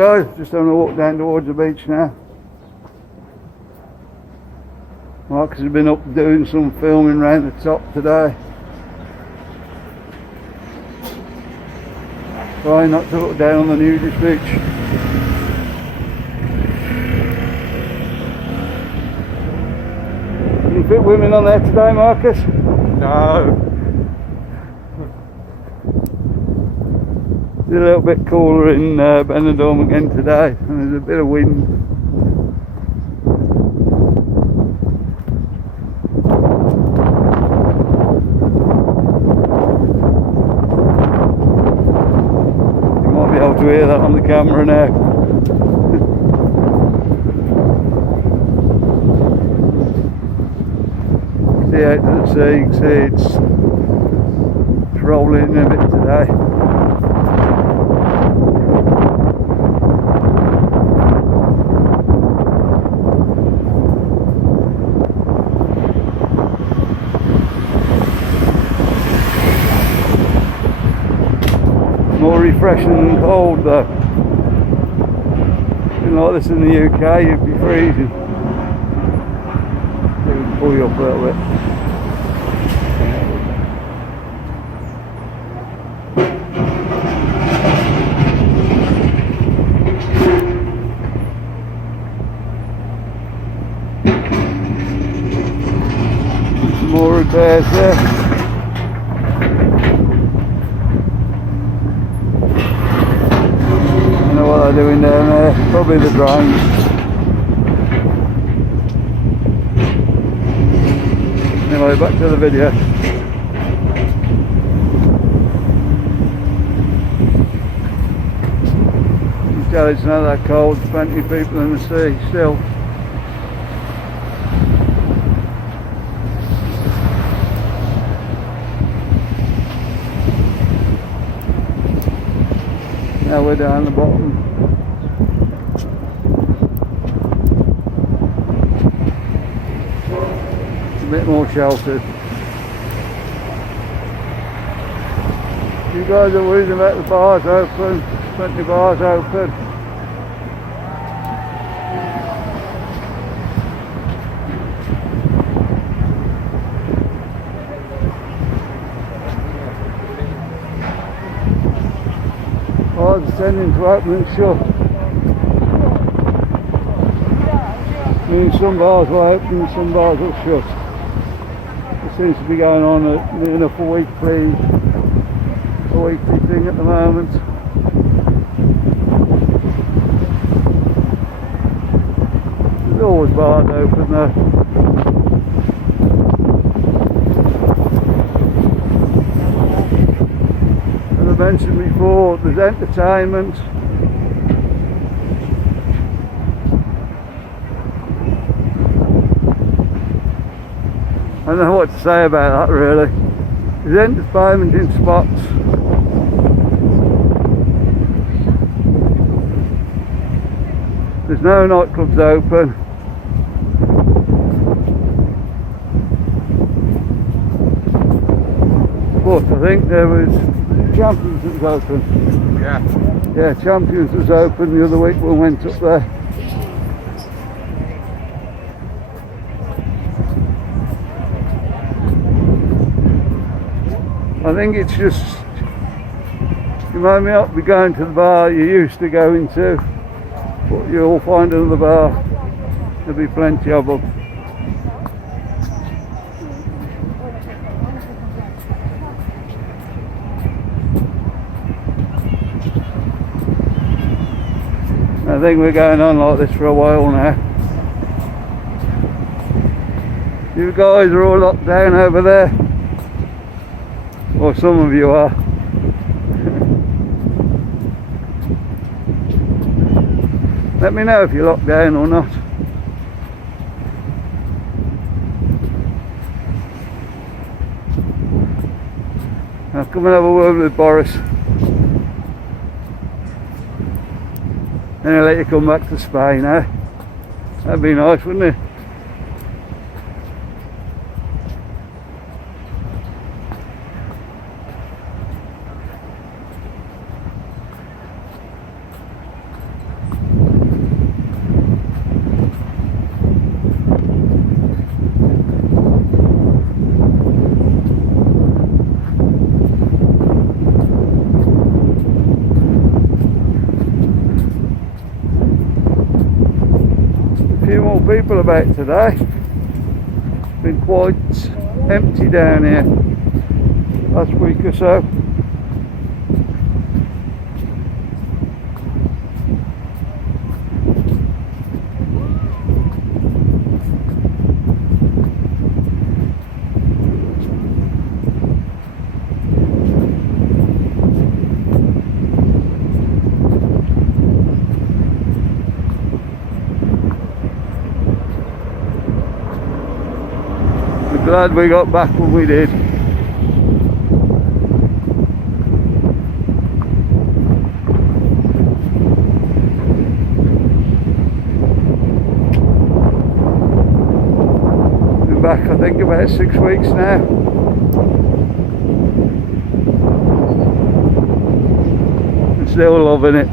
guys, just having a walk down towards the beach now. Marcus has been up doing some filming around the top today. Trying not to look down on the nudist beach. Any fit women on there today, Marcus? No. It's a little bit cooler in Benidorm again today, and there's a bit of wind. You might be able to hear that on the camera now. See out to the sea, you can see it's rolling a bit today. More refreshing than cold though. Something like this in the UK, you'd be freezing. It would pull you up a little bit. Some more repairs there. What they're doing down there, probably the drones. Anyway, back to the video. You can tell it's not that cold, there's plenty of people in the sea still. Now we're down the bottom. It's a bit more sheltered. You guys are worried about the bars open, plenty of bars open. Bars are tending to open and shut. I mean, some bars will open, some bars will shut. It seems to be going on near enough a weekly thing at the moment. There's always bars open though. Mentioned before, there's entertainment. I don't know what to say about that really. There's entertainment in spots. There's no nightclubs open. But I think there was Champions was open. Yeah, Champions was open the other week when we went up there. I think it's just, you might not be going to the bar you used to go into, but you'll find another bar. There'll be plenty of them. I think we're going on like this for a while now. You guys are all locked down over there. Or some of you are. Let me know if you're locked down or not. I'll come and have a word with Boris. Then I'll let you come back to Spain, eh? That'd be nice, wouldn't it? few more people about today. Been quite empty down here last week or so. Glad we got back when we did. Been back I think about 6 weeks now. And still loving it.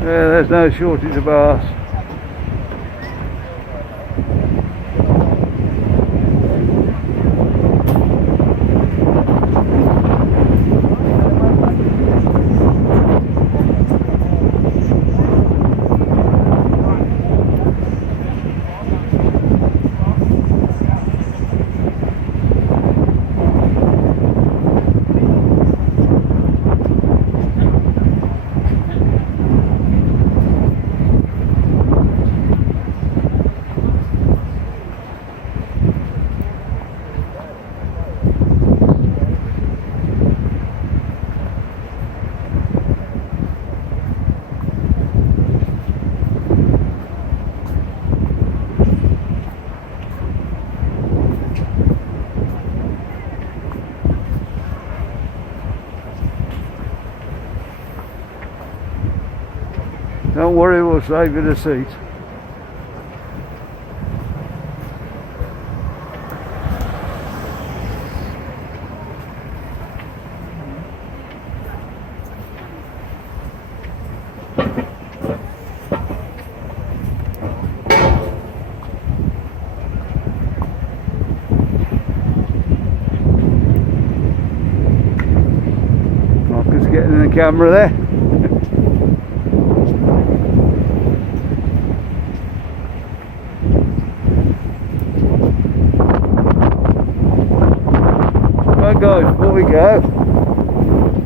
There's no shortage of bars. Don't worry, we'll save you the seat. Marcus getting in the camera there. Right guys, before we go,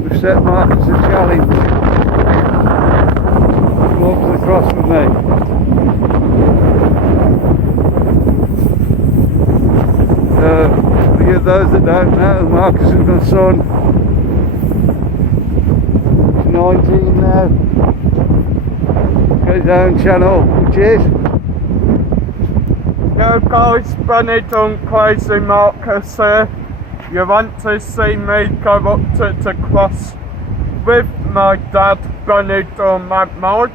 we've set Marcus a challenge. Walk across with me. For those that don't know, Marcus is my son. He's 19 now. Got his own channel, which is Yo guys, Benidorm Crazy Marcus here. You want to see me go up to cross with my dad, Benidorm and Mike?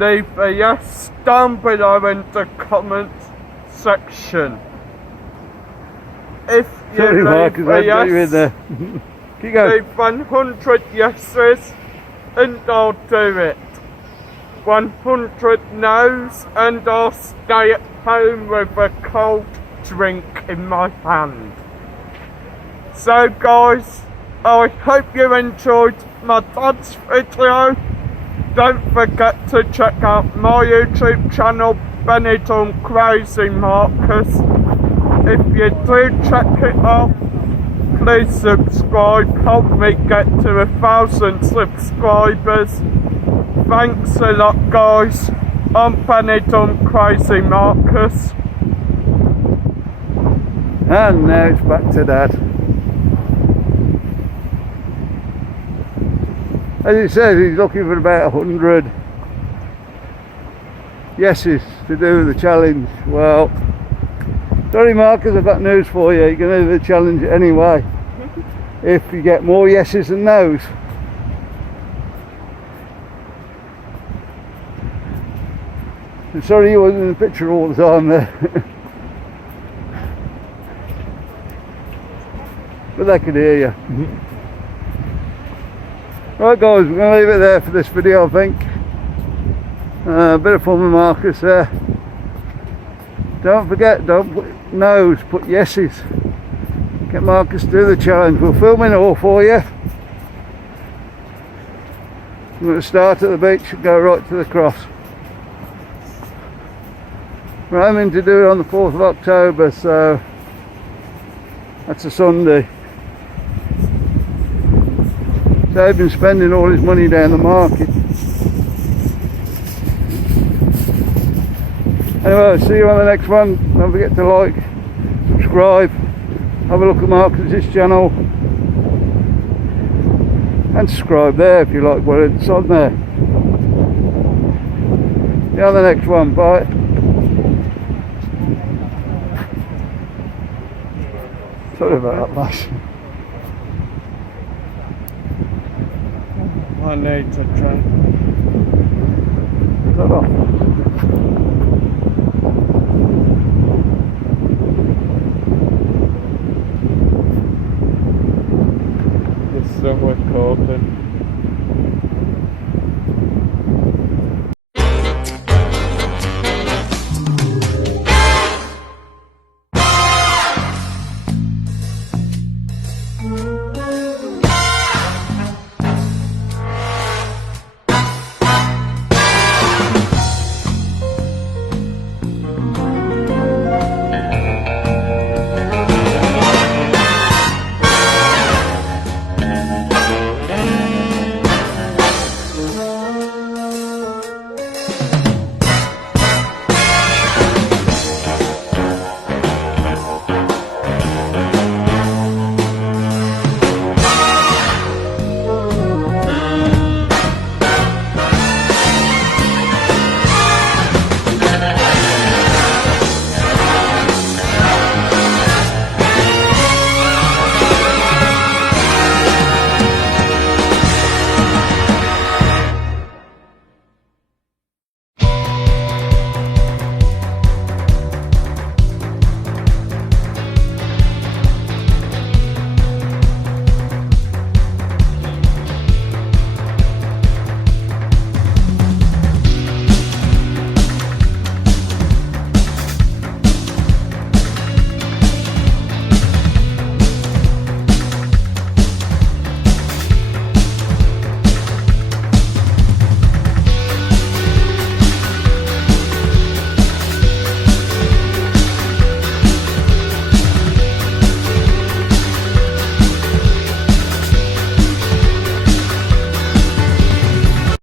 Leave a yes down below in the comment section. If you leave a yes, keep going. leave 100 yeses and I'll do it. 100 no's and I'll stay at home with a cold drink in my hand. So guys, I hope you enjoyed my dad's video. Don't forget to check out my YouTube channel, Benidorm Crazy Marcus. If you do check it out, please subscribe, help me get to 1,000 subscribers. Thanks a lot guys, I'm Benidorm Crazy Marcus. And now it's back to Dad. As he says, he's looking for about 100 yeses to do the challenge. Well, sorry Marcus, I've got news for you. You're going to do the challenge anyway. If you get more yeses than no's. Sorry you wasn't in the picture all the time there. But they could hear you. Right guys, we're going to leave it there for this video I think. A bit of fun with Marcus there. Don't forget, don't put no's, put yeses. Get Marcus to do the challenge. We'll film it all for you. I'm going to start at the beach and go right to the cross. We're aiming to do it on the 4th of October, so that's a Sunday. So he's been spending all his money down the market. Anyway, I'll see you on the next one. Don't forget to like, subscribe, have a look at Marcus's channel, and subscribe there if you like what it's on there. See you on the next one. Bye. Sorry about that, Lash. I need to drink. Cut off.